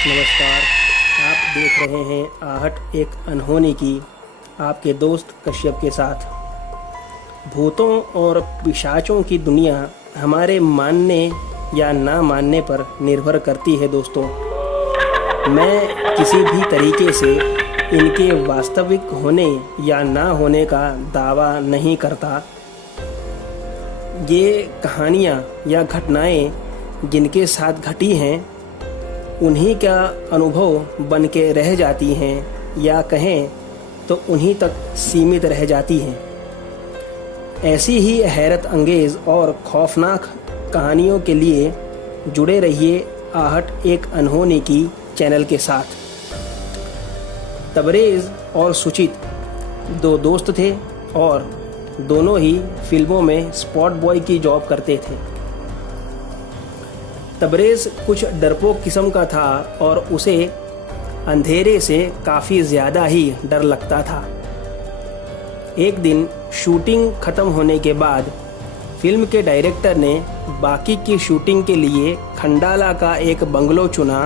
नमस्कार। आप देख रहे हैं आहट एक अनहोनी की, आपके दोस्त कश्यप के साथ। भूतों और पिशाचों की दुनिया हमारे मानने या ना मानने पर निर्भर करती है दोस्तों। मैं किसी भी तरीके से इनके वास्तविक होने या ना होने का दावा नहीं करता। ये कहानियाँ या घटनाएं जिनके साथ घटी हैं उन्हीं का अनुभव बन के रह जाती हैं, या कहें तो उन्हीं तक सीमित रह जाती हैं। ऐसी ही हैरत अंगेज़ और खौफनाक कहानियों के लिए जुड़े रहिए आहट एक अनहोनी की चैनल के साथ। तबरेज़ और सुचित दो दोस्त थे और दोनों ही फिल्मों में स्पॉट बॉय की जॉब करते थे। तबरेज़ कुछ डरपोक किस्म का था और उसे अंधेरे से काफ़ी ज़्यादा ही डर लगता था। एक दिन शूटिंग ख़त्म होने के बाद फिल्म के डायरेक्टर ने बाकी की शूटिंग के लिए खंडाला का एक बंगलो चुना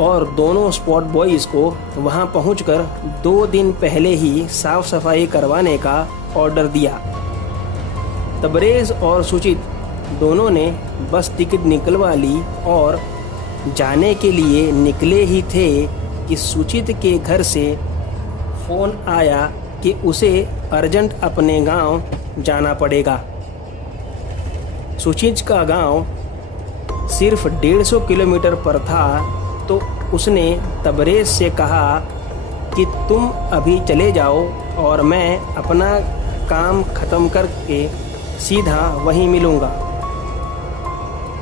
और दोनों स्पॉट बॉयज़ को वहां पहुंचकर 2 दिन पहले ही साफ सफाई करवाने का ऑर्डर दिया। तबरेज़ और सुचित दोनों ने बस टिकट निकलवा ली और जाने के लिए निकले ही थे कि सुचित के घर से फ़ोन आया कि उसे अर्जेंट अपने गांव जाना पड़ेगा। सुचित का गांव सिर्फ 150 किलोमीटर पर था, तो उसने तबरेज़ से कहा कि तुम अभी चले जाओ और मैं अपना काम ख़त्म करके सीधा वहीं मिलूँगा।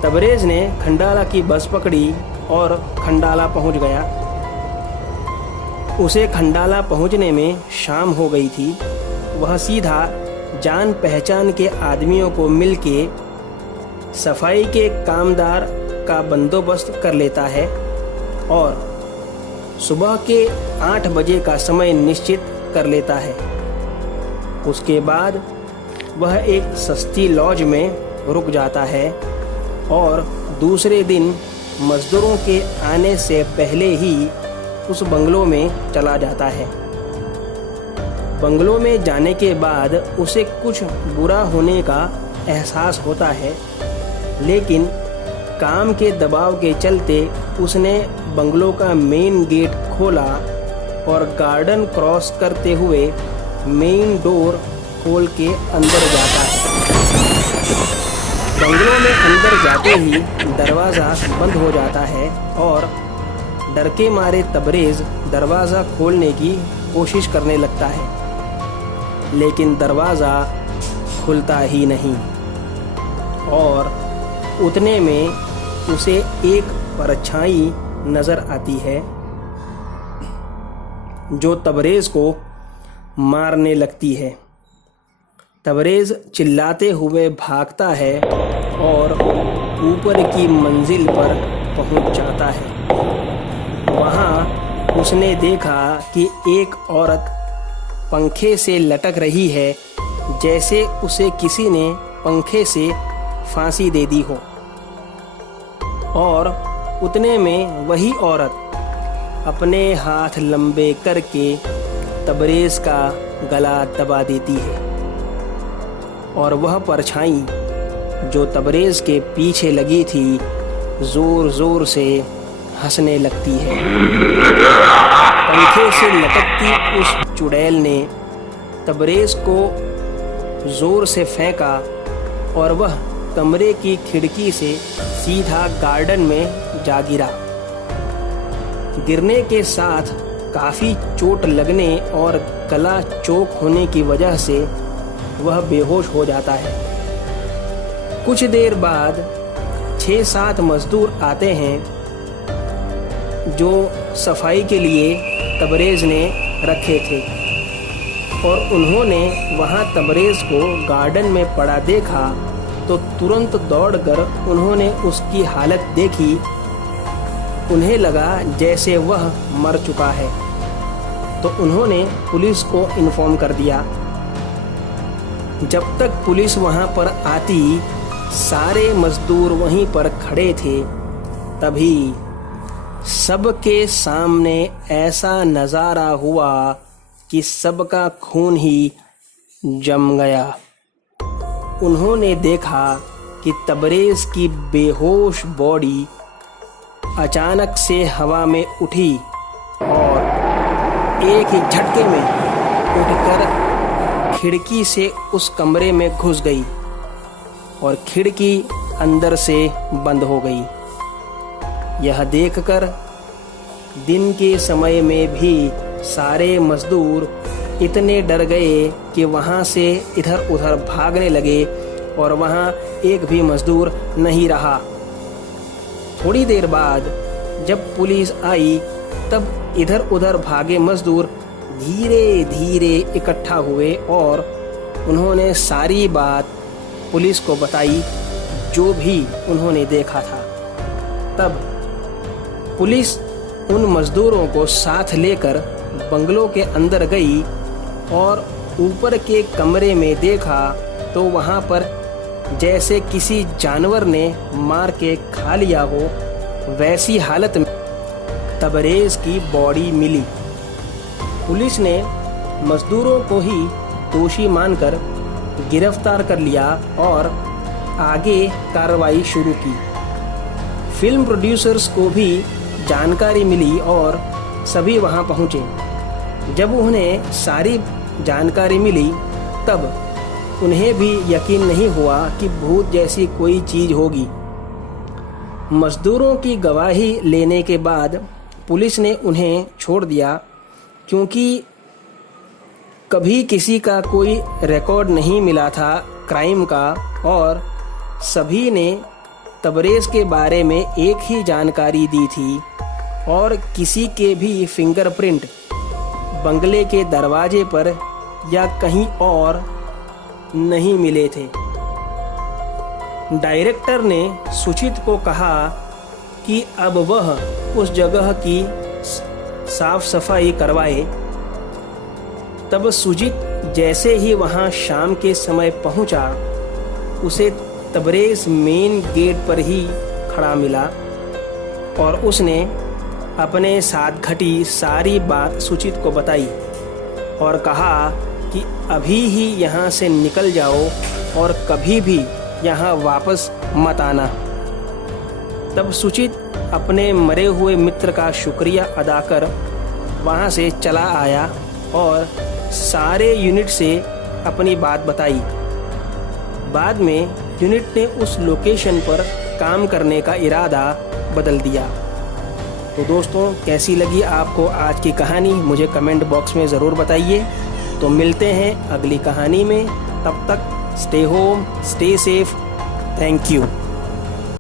तबरेज़ ने खंडाला की बस पकड़ी और खंडाला पहुंच गया। उसे खंडाला पहुंचने में शाम हो गई थी। वह सीधा जान पहचान के आदमियों को मिलके सफाई के कामदार का बंदोबस्त कर लेता है और सुबह के 8 बजे का समय निश्चित कर लेता है। उसके बाद वह एक सस्ती लॉज में रुक जाता है और दूसरे दिन मजदूरों के आने से पहले ही उस बंगलो में चला जाता है। बंगलो में जाने के बाद उसे कुछ बुरा होने का एहसास होता है, लेकिन काम के दबाव के चलते उसने बंगलो का मेन गेट खोला और गार्डन क्रॉस करते हुए मेन डोर खोल के अंदर जाता है। बंगलों में अंदर जाते ही दरवाज़ा बंद हो जाता है और डर के मारे तबरेज़ दरवाज़ा खोलने की कोशिश करने लगता है, लेकिन दरवाज़ा खुलता ही नहीं और उतने में उसे एक परछाई नज़र आती है जो तबरेज़ को मारने लगती है। तबरेज़ चिल्लाते हुए भागता है और ऊपर की मंजिल पर पहुंच जाता है। वहां उसने देखा कि एक औरत पंखे से लटक रही है, जैसे उसे किसी ने पंखे से फांसी दे दी हो, और उतने में वही औरत अपने हाथ लंबे करके तबरेज़ का गला दबा देती है और वह परछाई जो तबरेज़ के पीछे लगी थी ज़ोर ज़ोर से हंसने लगती है। पंखे से लटकती उस चुड़ैल ने तबरेज़ को ज़ोर से फेंका और वह कमरे की खिड़की से सीधा गार्डन में जा गिरा। गिरने के साथ काफ़ी चोट लगने और गला चोक होने की वजह से वह बेहोश हो जाता है। कुछ देर बाद 6-7 मजदूर आते हैं जो सफाई के लिए तबरेज़ ने रखे थे और उन्होंने वहां तबरेज़ को गार्डन में पड़ा देखा तो तुरंत दौड़कर उन्होंने उसकी हालत देखी। उन्हें लगा जैसे वह मर चुका है, तो उन्होंने पुलिस को इन्फॉर्म कर दिया। जब तक पुलिस वहां पर आती, सारे मजदूर वहीं पर खड़े थे। तभी सबके सामने ऐसा नज़ारा हुआ कि सबका खून ही जम गया। उन्होंने देखा कि तबरेज़ की बेहोश बॉडी अचानक से हवा में उठी और एक ही झटके में उठकर खिड़की से उस कमरे में घुस गई और खिड़की अंदर से बंद हो गई। यह देखकर दिन के समय में भी सारे मजदूर इतने डर गए कि वहाँ से इधर उधर भागने लगे और वहाँ एक भी मजदूर नहीं रहा। थोड़ी देर बाद जब पुलिस आई तब इधर उधर भागे मजदूर धीरे धीरे इकट्ठा हुए और उन्होंने सारी बात पुलिस को बताई, जो भी उन्होंने देखा था। तब पुलिस उन मजदूरों को साथ लेकर बंगलों के अंदर गई और ऊपर के कमरे में देखा तो वहाँ पर जैसे किसी जानवर ने मार के खा लिया हो, वैसी हालत में तबरेज़ की बॉडी मिली। पुलिस ने मजदूरों को ही दोषी मानकर गिरफ्तार कर लिया और आगे कार्रवाई शुरू की। फिल्म प्रोड्यूसर्स को भी जानकारी मिली और सभी वहां पहुंचे। जब उन्हें सारी जानकारी मिली तब उन्हें भी यकीन नहीं हुआ कि भूत जैसी कोई चीज़ होगी। मजदूरों की गवाही लेने के बाद पुलिस ने उन्हें छोड़ दिया, क्योंकि कभी किसी का कोई रिकॉर्ड नहीं मिला था क्राइम का और सभी ने तबरेज़ के बारे में एक ही जानकारी दी थी और किसी के भी फिंगरप्रिंट बंगले के दरवाजे पर या कहीं और नहीं मिले थे। डायरेक्टर ने सुचित को कहा कि अब वह उस जगह की साफ सफाई करवाए। तब सुजीत जैसे ही वहां शाम के समय पहुंचा, उसे तबरेज़ मेन गेट पर ही खड़ा मिला और उसने अपने साथ घटी सारी बात सुचित को बताई और कहा कि अभी ही यहाँ से निकल जाओ और कभी भी यहाँ वापस मत आना। तब सुचित अपने मरे हुए मित्र का शुक्रिया अदा कर वहाँ से चला आया और सारे यूनिट से अपनी बात बताई। बाद में यूनिट ने उस लोकेशन पर काम करने का इरादा बदल दिया। तो दोस्तों, कैसी लगी आपको आज की कहानी, मुझे कमेंट बॉक्स में ज़रूर बताइए। तो मिलते हैं अगली कहानी में, तब तक stay home, stay safe, thank you.